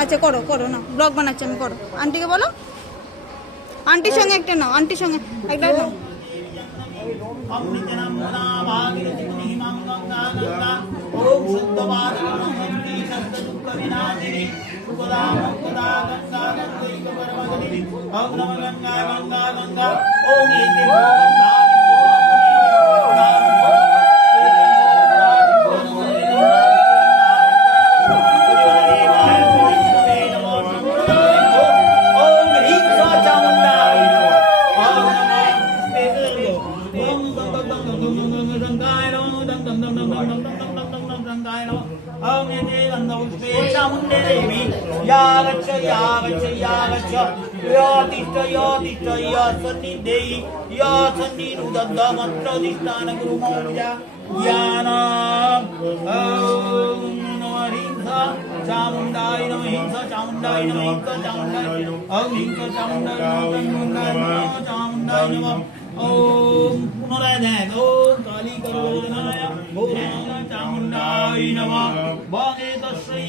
আচ্ছা করো করো না, ব্লগ বানাচ্ছি আমি, করো। আন্টিকে বলো, আন্টির সঙ্গে একটা নাও, আন্টির সঙ্গে একটা নাও। चामुंडाय नमः हिंसा चामुंडाय नमः हिंसा चामुंडाय ओम हिंसा चामुंडाय नमः चामुंडाय नमः ओम पुनराध्याय ओम काली करोधनाय भूराय चामुंडाय नमः भागे तस्मै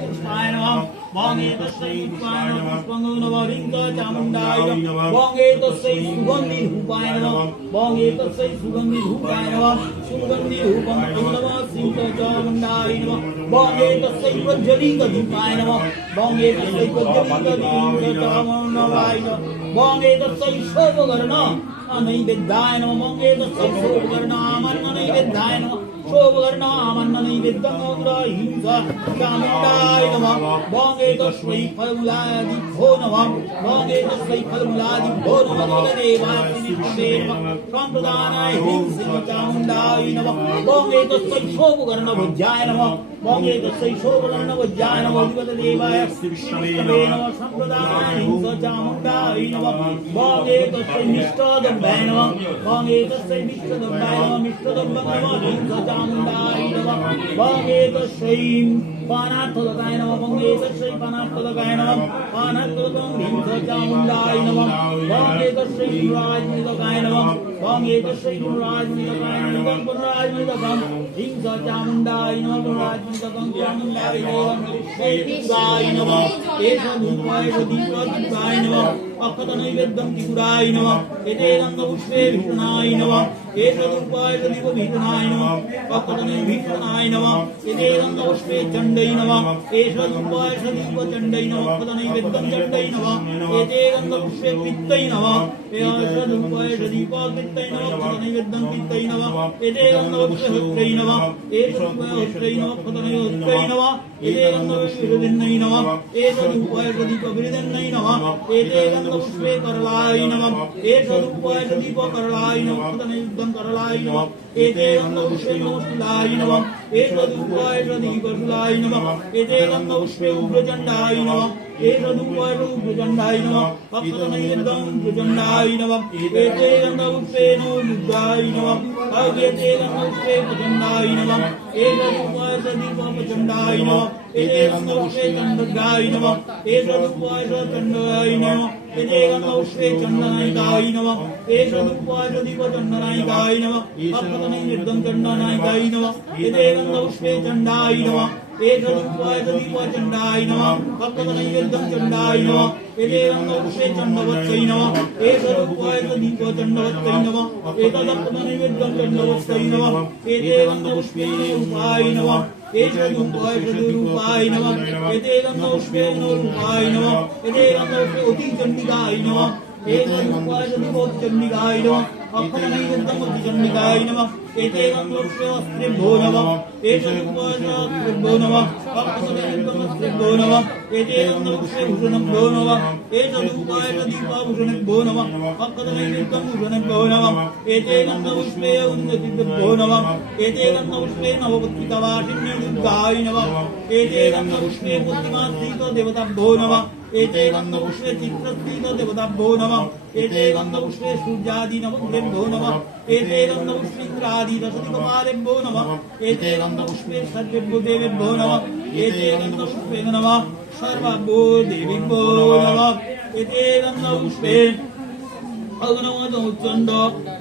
पुष्पाय नमः भागे तस्मै पुष्पाय नमः पुष्पंगो नमः हिंसा चामुंडाय नमः भागे तस्मै सुगंधि धूपाय नमः भागे तस्मै सुगंधि धूपाय नमः सुगंधि धूपं नमः हिंसा चामुंडाय नमः भागे तस्मै प्रज्वलित धूपाय नमः भागे तस्मै प्रज्वलित चामुंडाय नमः भागे तस्मै शोभकर्ण नैवेद्याय नमः भागे तस्मै शोभकर्ण नैवेद्याय नमः शोभकर्ण नैवेद्यं हिंसा चामुंडाय नमः भागे तस्मै फलमूलादिभ्यो नमः भागे तस्मै फलमूलादिभ्यो नमः देवाय नमः संप्रदानाय हिंसा चामुंडाय नमः भागे तस्मै शोभकर्ण भुजाय नमः भागे तस्मै शोभकर्ण भुजाय नमः देवाय नमः संप्रदानाय हिंसा चामुंडाय नमः भागे तस्मै मिष्टदम्भाय नमः भागे तस्मै मिष्टदम्भाय नमः मिष्टदम्भं नमः हिंसा चामुंडाय नमः भागे तस्मै पानार्थदकाय नमः भागे तस्मै पानार्थदकाय नमः पानार्थदकं हिंसा चामुंडाय नमः भागे तस्मै राजनिदकाय नमः भागे तस्मै राजनिदकाय नमः पुनराजनिदकं हिंसा चामुंडाय नमः पुनराजनिदकं चामुंडाय नमः एष धूपाय दीपाय नमः अक्षत नैवेद्यं त्रिपुराय नमः एतेदं पुष्पे विष्णुनाय नमः एष धूपाय दीप विष्णुनाय नमः अक्षत नैवेद्यनाय नमः एतेदं पुष्पे चण्डै नमः एष धूपाय दीप चण्डै नमः अक्षत नैवेद्यं चण्डै नमः एतेदं पुष्पे पित्तै नमः एष धूपाय दीप पित्तै नमः अक्षत नैवेद्यं पित्तै नमः एतेदं पुष्पे हृत्रै नमः एष धूपाय हृत्रै नमः अक्षत नैवेद्यै नमः एतेदं पुष्पे हृदिन्नै नमः एष धूपाय दीप हृदिन्नै नमः एतेदं पुष्पे करलाय नमः एष धूपाय दीप करलाय नमः अक्षत नैवेद्यं करलाय नमः एतेदं पुष्पे नमस्ताय नमः एष धूपाय दीप शुलाय नमः एतेदं पुष्पे उग्रचण्डाय नमः एष धूपाय उग्रचण्डाय नमः अक्षत नैवेद्यं उग्रचण्डाय नमः एतेदं पुष्पे नमोरुद्राय नमः एतेदं पुष्पे प्रचण्डाय नमः एष धूपाय दीप प्रचण्डाय नमः एतेदं पुष्पे चण्डगाय नमः एष धूपाय चण्डाय नमः एतेदं पुष्पे चण्डनायकाय नमः एष धूपाय दीप चण्डनायकाय नमः अक्षत नैवेद्यं चण्डनायकाय नमः एतेदं पुष्पे चण्डाय नमः एष धूपाय दीप चण्डाय नमः अक्षत नैवेद्यं चण्डाय नमः एतेदं पुष्पे चण्डवत्यै नमः एष धूपाय दीप चण्डवत्यै नमः एतदक्षत नैवेद्यं चण्डवत्यै नमः एतेदं पुष्पे रूपाय नमः एष धूपाय रूपाय नमः एतेदं पुष्पे रूपाय नमः एतेदं पुष्पे अतिचण्डिकाय नमः एष धूपाय दीप चण्डिकाय नमः अक्षत नैवेद्यं चण्डिकाय नमः एतेदं पुष्पे अस्त्रेभ्यो नमः एष धूपाय अस्त्रेभ्यो नमः अक्षत नैवेद्यं अस्त्रेभ्यो नमः एतेदं पुष्पे भूषणभ्यो नमः एष धूपाय दीपभूषणभ्यो नमः अक्षत नैवेद्यं भूषणभ्यो नमः एतेदं पुष्पे उन्नतिभ्यो नमः एतेदं पुष्पे नवपत्रिकावासिन्ययुगाय नमः एतेदं पुष्पे बुद्धिमास्त्रीत देवताभ्यो नमः एतेदं पुष्पे चित्रस्त्रीत देवताभ्यो नमः एतेदं पुष्पे सूर्यादि नवग्रहेभ्यो नमः एतेदं पुष्पे इन्द्रादि दशदिक्पालेभ्यो नमः एतेदं पुष्पे सर्वेभ्यो देवेभ्यो नमः एतेदं पुष्पे नमः सर्वेभ्यो देवेभ्यो नमः एतेदं पुष्पे अग्नवदो चण्ड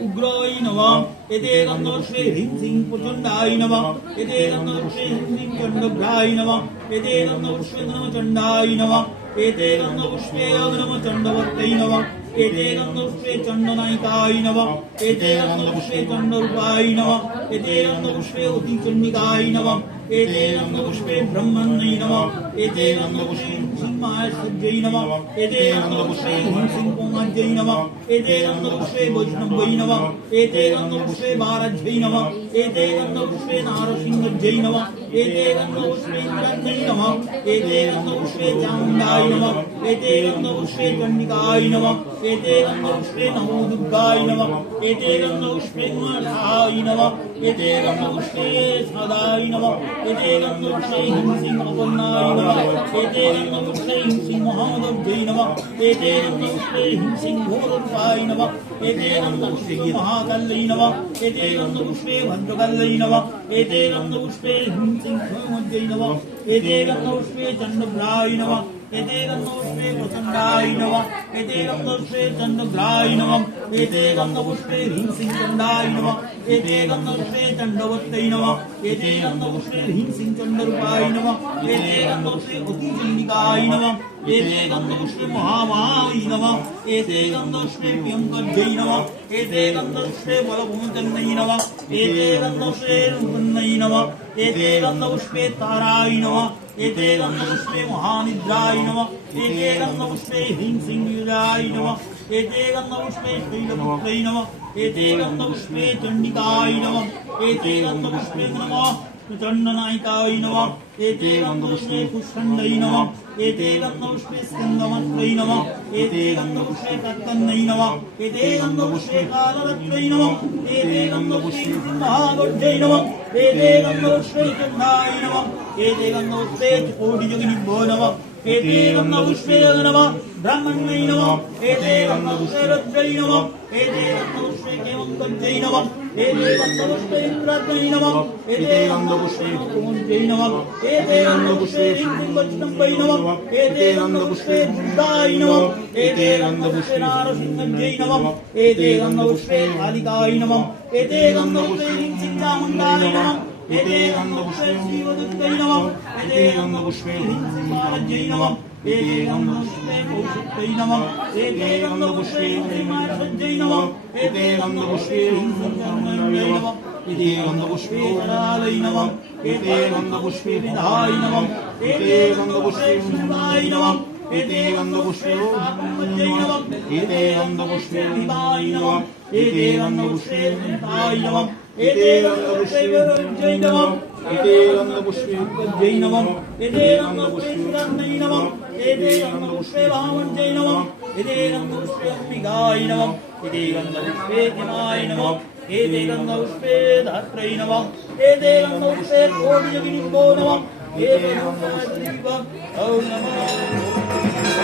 उग्राय नमः एते गन्धपुष्पे ह्रीं श्रीं प्रचण्डाय नमः एते गन्धपुष्पे ह्रीं श्रीं चण्डभ्राय नमः एते गन्धपुष्पे नमः चण्डाय नमः एते गन्धपुष्पे नमः चण्डवत्यै नमः एते गन्धपुष्पे चण्डनायिकाय नमः एते गन्धपुष्पे चण्डरूपाय नमः एते गन्धपुष्पे अतिचण्डिकाय नमः एते गन्धपुष्पे ब्रह्मण्यै नमः एते गन्धपुष्पे सिंहासज्जै नमः एते गन्धपुष्पे सिंहकोमाज्यै नमः एते गन्धपुष्पे वैष्णव्यै नमः एते गन्धपुष्पे बाराज्यै नमः एते गन्धपुष्पे नारसिंहज्यै नमः एते गन्धपुष्पे इन्द्राज्यै नमः एते गन्धपुष्पे चामुण्डाय नमः एते गन्धपुष्पे चण्डिकाय नमः एते गन्धपुष्पे नमो दुर्गाय नमः एते गन्धपुष्पे मालाय नमः एते गन्धपुष्पे सदाय नमः एते गन्धपुष्पे हिंसिं अपन्नाय नमः एते गन्धपुष्पे हिंसिं महादेव्यै नमः एते गन्धपुष्पे हिंसिं घोररूपाय नमः एते गन्धपुष्पे महाकाल्यै नमः एते गन्धपुष्पे भद्रकाल्यै नमः एते गन्धपुष्पे हिंसिं क्षोमज्यै नमः एते गन्धपुष्पे चण्डभ्राय नमः एते गन्धपुष्पे प्रचण्डाय नमः एते गन्धपुष्पे चण्डभ्राय नमः एते गन्धपुष्पे ह्रीं श्रीं चण्डाय नमः एते गन्धपुष्पे चण्डवत्यै नमः एते गन्धपुष्पे ह्रीं श्रीं चण्डरूपाय नमः एते गन्धपुष्पे अतिचण्डिकाय नमः एते गन्धपुष्पे महामायै नमः एते गन्धपुष्पे प्रियङ्कज्यै नमः एते गन्धपुष्पे बलभूमचन्यै नमः एते गन्धपुष्पे रूपन्यै नमः एते गन्धपुष्पे ताराय नमः एते गन्धपुष्पे महानिद्राय नमः एते गन्धपुष्पे ह्रीं श्रीं युजाय नमः एते गन्धपुष्पे शैलपुत्रै नमः एते गन्धपुष्पे चण्डिकाय नमः एते गन्धपुष्पे नमः चण्डनायिकाय नमः एते गन्धपुष्पे पुष्कण्डै नमः एते गन्धपुष्पे स्कन्दमत्रै नमः एते गन्धपुष्पे कत्तन्नै नमः एते गन्धपुष्पे कालरत्रै नमः एते गन्धपुष्पे महागोढ्यै नमः एते गन्धपुष्पे चण्डाय नमः एते गन्धपुष्पे कोटिजगन्निभ्यो नमः एते गन्धपुष्पे नमः ब्रह्मण्यै नमः एते गन्धपुष्पे रुद्रै नमः एते गन्धपुष्पे केवङ्कज्यै नमः एते गन्धपुष्पे इन्द्राज्ञै नमः एते गन्धपुष्पे ओमज्यै नमः एते गन्धपुष्पे वैष्णव्यै नमः एते गन्धपुष्पे बुद्धाय नमः एते गन्धपुष्पे नारसिंहज्यै नमः एते गन्धपुष्पे कालिकाय नमः एते गन्धपुष्पे चामुण्डाय नमः एते गन्धपुष्पे शिवदत्तै नमः एते गन्धपुष्पे हिंसिंहारज्यै नमः एते गन्धपुष्पे कौशिक्यै नमः एते गन्धपुष्पे हिमासज्जै नमः एते गन्धपुष्पे हिंसिंहारज्यै नमः एते गन्धपुष्पे करालयै नमः एते गन्धपुष्पे विधाय नमः एते गन्धपुष्पे शिवाय नमः एते गन्धपुष्पे ब्रह्मज्यै नमः एते गन्धपुष्पे विधाय नमः एते गन्धपुष्पे विधाय नमः एते गन्धपुष्पे विरज्यै नमः एते गन्धपुष्पे विरज्यै नमः एते गन्धपुष्पे विरज्यै नमः एते गन्धपुष्पे वामज्यै नमः एते गन्धपुष्पे अम्बिकाय नमः एते गन्धपुष्पे दिनाय नमः एते गन्धपुष्पे धात्रै नमः एते गन्धपुष्पे कोटिजगन्निभ्यो नमः एते गन्धपुष्पे ॐ नमः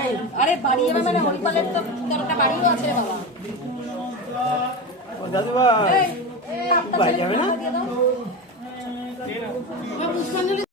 এই আরে বাড়ি যাবে মানে হরিপালের তো তরটা বাড়িও আছে রে বাবা। ও দাদুবা এই বাড়ি যাবে না? পুষ্পাঞ্জলি